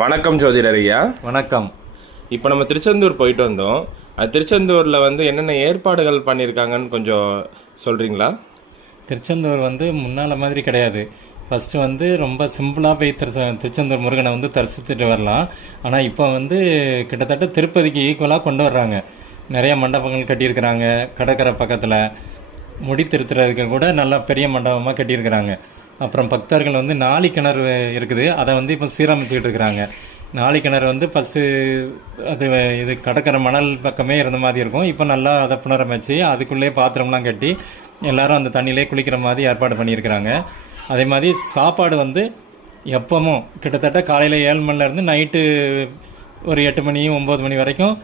வணக்கம் ஜோதிடர் ஐயா. வணக்கம். இப்போ நம்ம திருச்செந்தூர் போயிட்டு வந்தோம். திருச்செந்தூரில் என்னென்ன ஏற்பாடுகள் பண்ணியிருக்காங்கன்னு கொஞ்சம் சொல்கிறீங்களா? திருச்செந்தூர் முன்னால் மாதிரி கிடையாது. ஃபஸ்ட்டு ரொம்ப சிம்பிளாக போய் திருச்செந்தூர் முருகனை தரிசித்துட்டு வரலாம். ஆனால் இப்போ கிட்டத்தட்ட திருப்பதிக்கு ஈக்குவலாக கொண்டு வர்றாங்க. நிறைய மண்டபங்கள் கட்டியிருக்கிறாங்க. கடற்கரை பக்கத்தில் முடி திருத்துறதுக்கு கூட நல்லா பெரிய மண்டபமாக கட்டியிருக்கிறாங்க. அப்புறம் பக்தர்கள் நாளி கிணறு இருக்குது, அதை இப்போ சீரமைச்சிக்கிட்டு இருக்கிறாங்க. நாளி கிணறு ஃபஸ்ட்டு அது இது கடற்கரை மணல் பக்கமே இருந்த மாதிரி இருக்கும். இப்போ நல்லா அதை புனரமைச்சு அதுக்குள்ளேயே பாத்திரம்லாம் கட்டி எல்லாரும் அந்த தண்ணியிலே குளிக்கிற மாதிரி ஏற்பாடு பண்ணியிருக்கிறாங்க. அதே மாதிரி சாப்பாடு எப்பவும் கிட்டத்தட்ட காலையில் 7 மணிலேருந்து நைட்டு ஒரு 8 மணி 9 மணி வரைக்கும்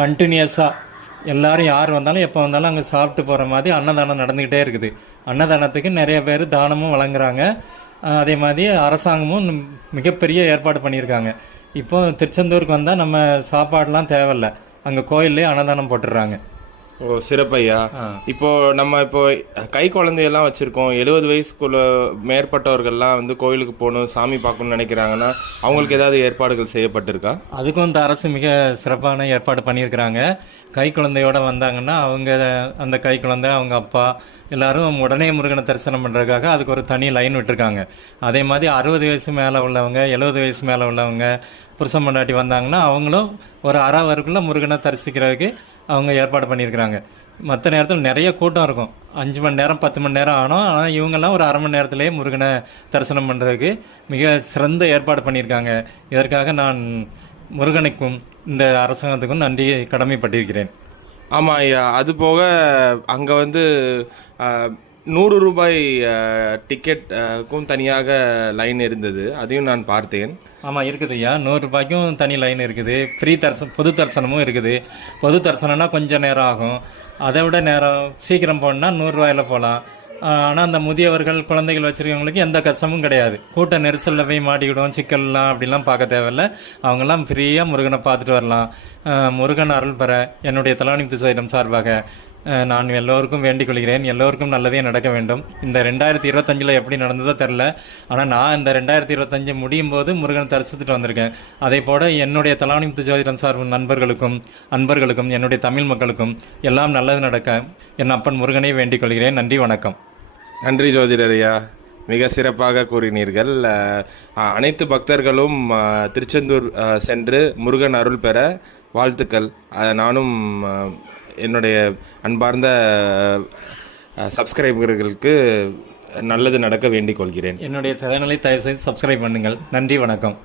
கண்டினியூஸாக எல்லாரும் யார் வந்தாலும் எப்போ வந்தாலும் அங்கே சாப்பிட்டு போகிற மாதிரி அன்னதானம் நடந்துக்கிட்டே இருக்குது. அன்னதானத்துக்கு நிறைய பேர் தானமும் வழங்குறாங்க. அதே மாதிரி அரசாங்கமும் மிகப்பெரிய ஏற்பாடு பண்ணியிருக்காங்க. இப்போ திருச்செந்தூருக்கு வந்தால் நம்ம சாப்பாடெலாம் தேவையில்லை, அங்கே கோயிலே அன்னதானம் போட்டுடுறாங்க. ஓ, சிறப்பையா. இப்போ நம்ம கை குழந்தையெல்லாம் வச்சுருக்கோம். 70 வயசுக்குள்ள மேற்பட்டவர்கள்லாம் கோயிலுக்கு போகணும், சாமி பார்க்கணும்னு நினைக்கிறாங்கன்னா அவங்களுக்கு ஏதாவது ஏற்பாடுகள் செய்யப்பட்டிருக்கா? அதுக்கும் அரசு மிக சிறப்பான ஏற்பாடு பண்ணியிருக்கிறாங்க. கை குழந்தையோடு வந்தாங்கன்னா அவங்க அந்த கை குழந்தை அவங்க அப்பா எல்லாரும் உடனே முருகனை தரிசனம் பண்ணுறதுக்காக அதுக்கு ஒரு தனி லைன் விட்டுருக்காங்க. அதே மாதிரி 60 வயசு மேலே உள்ளவங்க 70 வயசு மேலே உள்ளவங்க புருஷன் பொண்டாட்டி வந்தாங்கன்னா அவங்களும் ஒரு அரை வரக்குள்ளே முருகனை தரிசிக்கிறதுக்கு அவங்க ஏற்பாடு பண்ணியிருக்கிறாங்க. மற்ற நேரத்தில் நிறைய கூட்டம் இருக்கும். 5 மணி நேரம் 10 மணி நேரம் ஆனோம். ஆனால் இவங்கெல்லாம் ஒரு அரை மணி நேரத்திலே முருகனை தரிசனம் பண்ணுறதுக்கு மிக சிறந்த ஏற்பாடு பண்ணியிருக்காங்க. இதற்காக நான் முருகனுக்கும் இந்த அரசாங்கத்துக்கும் நன்றி கடமைப்பட்டிருக்கிறேன். ஆமாம் ஐயா. அது போக அங்கே 100 ரூபாய் டிக்கெட்டுக்கும் தனியாக லைன் இருந்தது, அதையும் நான் பார்த்தேன். ஆமாம், இருக்குது ஐயா. 100 ரூபாய்க்கும் தனி லைன் இருக்குது. ஃப்ரீ பொது தரிசனமும் இருக்குது. பொது தரிசனம்னா கொஞ்சம் நேரம் ஆகும். அதை விட நேரம் சீக்கிரம் போகணுன்னா 100 ரூபாயில் போகலாம். ஆனால் அந்த முதியவர்கள் குழந்தைகள் வச்சுருக்கவங்களுக்கு எந்த கஷ்டமும் கிடையாது. கூட்ட நெரிசலில் போய் மாட்டிக்கிடுவோம், சிக்கல்லாம் அப்படிலாம் பார்க்க தேவையில்லை. அவங்கெல்லாம் ஃப்ரீயாக முருகனை பார்த்துட்டு வரலாம். முருகன் அருள் பெற என்னுடைய தலானிமுத்து சோதிடம் சார்பாக நான் எல்லோருக்கும் வேண்டிக் கொள்கிறேன். எல்லோருக்கும் நல்லதே நடக்க வேண்டும். இந்த 2025 எப்படி நடந்ததோ தெரில, ஆனால் நான் இந்த 2025 முடியும் போது முருகனை தரிசித்துட்டு வந்திருக்கேன். அதே போல் என்னுடைய தலானிமுத்து ஜோதிடம் சார்பு அன்பர்களுக்கும் என்னுடைய தமிழ் மக்களுக்கும் எல்லாம் நல்லது நடக்க என் அப்பன் முருகனை வேண்டிக் கொள்கிறேன். நன்றி, வணக்கம். நன்றி ஜோதிடரையா, மிக சிறப்பாக கூறினீர்கள். அனைத்து பக்தர்களும் திருச்செந்தூர் சென்று முருகன் அருள் பெற வாழ்த்துக்கள். நானும் என்னுடைய அன்பார்ந்த சப்ஸ்கிரைபர்களுக்கு நல்லது நடக்க வேண்டிக் கொள்கிறேன். என்னுடைய சேனலை தயவுசெய்து சப்ஸ்கிரைப் பண்ணுங்கள். நன்றி, வணக்கம்.